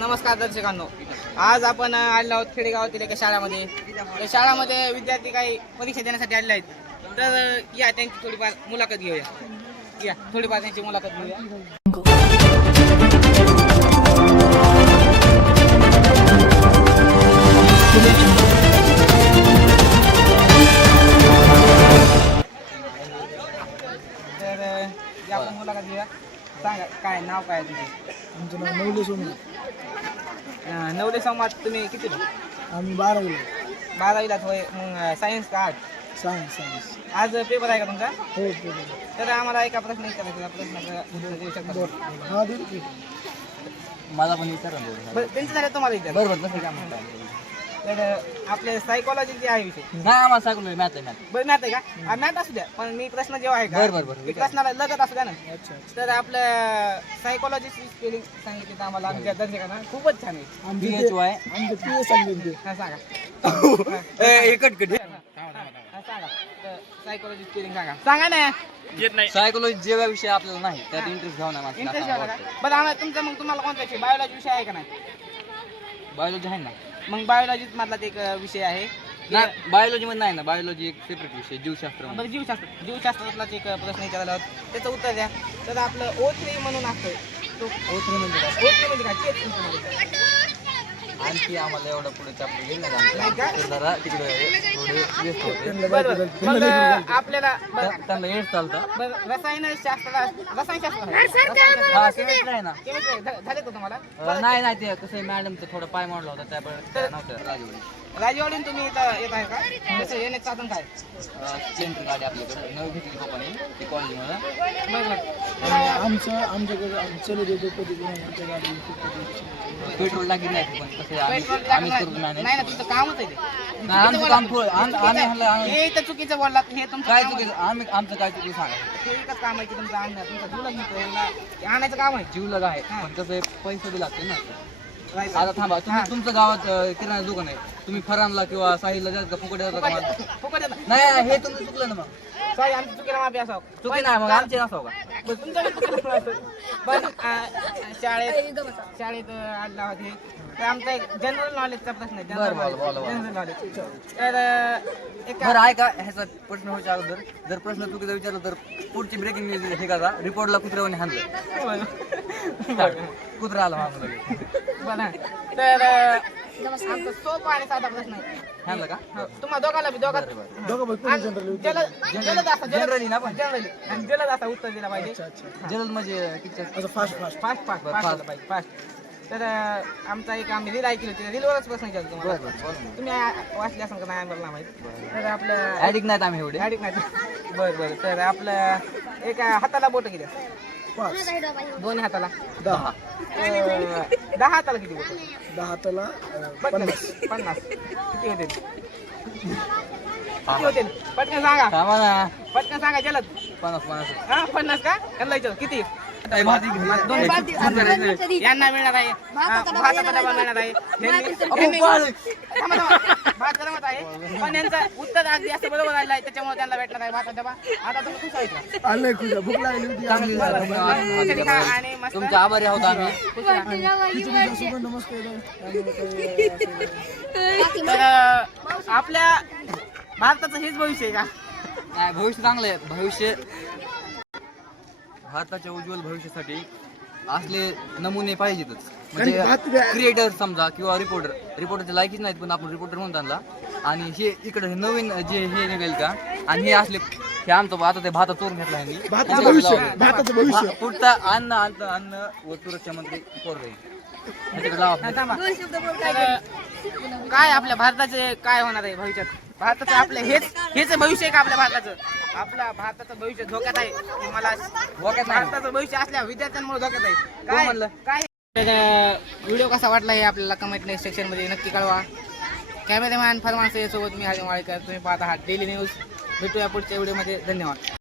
नमस्कार दर्शकांनो, आज आपण आलेलो आहोत खेडेगावातील एका शाळेमध्ये. या शाळेमध्ये विद्यार्थी काही परीक्षा देण्यासाठी आलेले आहेत. तर या त्यांची थोडीफार मुलाखत घेऊया. या थोडीफार त्यांची मुलाखत घेऊया. तर या आपण मुलाखत घेऊया. सांगा काय नाव काय तुमचं? आमचं नाव नवले सोमनाथ. नवले समाज. तुम्ही किती? आम्ही 12वीला. 12वीलाच होय. मग सायन्स का आर्ट? सायन्स. आज पेपर आहे का तुमचा? हो. तर आम्हाला एका प्रश्न विचारायचा. प्रश्न देऊ शकता? हा देऊ की. मला पण विचारा बरं, त्यांचं झालं तुम्हाला विचार. बरोबर तसं काय म्हणता. तर आपले सायकोलॉजी जे आहे विषय, नाही आम्हाला सांगू मॅथ आहे मॅथ. बरं मॅथ आहे का? मॅथ असू द्या, पण मी प्रश्न जेव्हा आहे का बरं. मी प्रश्नाला लगत असू द्या ना. अच्छा. तर आपलं सायकोलॉजीची स्पेलिंग सांगितली तर आम्हाला आमच्या दर्शकांना खूपच छान आहे. आमचे PHY. PS सांगितले. हा सांगा. सांगा. तर सायकोलॉजी स्पेलिंग सांगा ना. सायकोलॉजी जे विषय आपल्याला नाही त्यात इंटरेस्ट घ्यावा ना इंटरेस्ट माझा. का? बरं आम्हाला तुमचं मग तुम्हाला कोणता विषय? बायोलॉजी विषय आहे का नाही? बायोलॉजी आहे ना. मग बायोलॉजीत मधला एक विषय आहे. नाही बायोलॉजी मध्ये नाही ना. बायोलॉजी एक सेपरेट विषय जीवशास्त्र म्हणून. बरं, जीवशास्त्रातलाच एक प्रश्न विचारला होता, त्याचं उत्तर द्या. तर आपलं O3 म्हणून असतं. O3 म्हणजे काय? O3 म्हणजे काय? तेच तुमचं. आणखी आम्हाला एवढं पुढे चापलं गेलं नाही का? नाही का तर तिकडे थोडे व्यस्त होते. बरं. मग आपल्याला त्यांना येत चालतं. रसायनशास्त्र हा केमिस्ट्री आहे ना. झाले का तुम्हाला? नाही ते कसं आहे मॅडमचं थोडं पाय मोडला होता त्यामुळे नव्हतं राजवाडी. राजवाडीन तुम्ही इथं येत आहे का? कसं येण्याचं साधन काय? स्प्लेंडर गाडी आपल्याकडे नवी घेतली पप्पाने ती कॉलेजमध्ये. बरं. आमच्याकडे चलत होतो कधी आमच्या गाडी पेट्रोल लागली नाही पण कसं आहे पेट्रोल आम्ही करतो नाही मॅनेज. ना, तुमचं कामच आहे ते. नाही, आमचं काम थोडं आम्ही हे इथं चुकीचं बोललात. हे तुमचं काय काम आहे. चुकीचं आमचं काय चुकी सांगा. हे एकच काम आहे की तुमचं तुमचं जुलत नाही आणायचं काम आहे. जीव लगा आहे पण कसं आहे पैसे बी लागते ना. Right. आता थांबा तुम्ही तुमचं गावात किराणा दुकान आहे. तुम्ही फरानला किंवा साहिलला जात का फुकट देतात का मला? फुकट येतं. नाही हे तुमचं चुकलं ना मग. सॉरी, आमची चुकीला माफी असावं. चुकी नाही मग आमचे नसावं का. बरं, तुमच्याकडे चुकीला माफी असेल. पण शाळेत आणला होते. तर आमचा एक जनरल नॉलेजचा प्रश्न आहे. बोला. General knowledge. तर एक बरं ऐका ह्याचा प्रश्न व्हायच्या अगोदर जर प्रश्न चुकीचा विचारला तर पुढची ब्रेकिंग न्यूज हे करा. रिपोर्टला कुत्र्याने हाणलं. कुत्रा आला मागून. बरं. तर आमचा सोपा आणि साधा प्रश्न आहे. हाणलं का? तुम्हाला दोघाला बी दोघात जनरली ना पण जनरली आणि जलद असा उत्तर दिला पाहिजे. जनरल म्हणजे किती फास्ट पाहिजे फास्ट. तर आमचा एक आम्ही रील ऐकली होती. रीलवरच प्रश्न विचारतो तुम्हाला. बरं तुम्ही वाचले असं का नाही आम्हाला माहिती. तर आपलं ऍडिक नाहीत आम्ही एवढे. ॲडिक नाही. बरं. तर आपलं एका हाताला बोट किती? 2 हाताला 10. 10 हाताला किती बोट? 10 हाताला 50. किती होतील? पटकन सांगा. थांबा ना. पटकन सांगा जलद. 50. हा 50 का? यांना विचार किती? यांना मिळणार आहे भाताचा डबा मिळणार आहे. भात गरमत आहे पण यांचं उत्तर अगदी असं बरोबर आलेलं आहे, त्याच्यामुळे त्यांना भेटणार आहे भाताचा डबा. आता तुम्ही खुश आहेत का? आलंय खुशा भूक लागली होती. चांगली खिचडी खा आणि मस्त तुमचे आभारी आहोत आम्ही. खुश राहा. खिचडीचा सुगंध मस्त येतो. तर आपल्या भारताचं हेच भविष्य आहे का? नाही, भविष्य चांगलं आहे. भारताच्या उज्ज्वल भविष्यासाठी असले नमुने पाहिजेतच. म्हणजे क्रिएटर समजा किंवा रिपोर्टरचे लायकीच नाहीत पण आपण रिपोर्टर म्हणतो त्यांना. आणि हे इकडे नवीन जे हे निघेल का आणि हे असले हे आमचं आता ते भाता चोरून घेतला आहे. भारताचं भविष्य पुढचा अन्न व सुरक्षा मंत्री पोरगे थांबा. तर काय आपल्या भारताचे काय होणार आहे भविष्यात? भारताचं आपलं हेच भविष्य आहे का आपल्या भारताचं? आपल्या भारताचं भविष्य धोक्यात आहे. मला भारताचं भविष्य असल्या विद्यार्थ्यांमुळे धोक्यात आहे. काय म्हणलं? काय व्हिडिओ कसा वाटला हे आपल्याला कमेंट सेक्शन मध्ये नक्की कळवा. कॅमेरामॅन फरमान सोबत मी हरिम वाळकर. तुम्ही पाहता हा डेली न्यूज. भेटूया पुढच्या व्हिडिओमध्ये. धन्यवाद.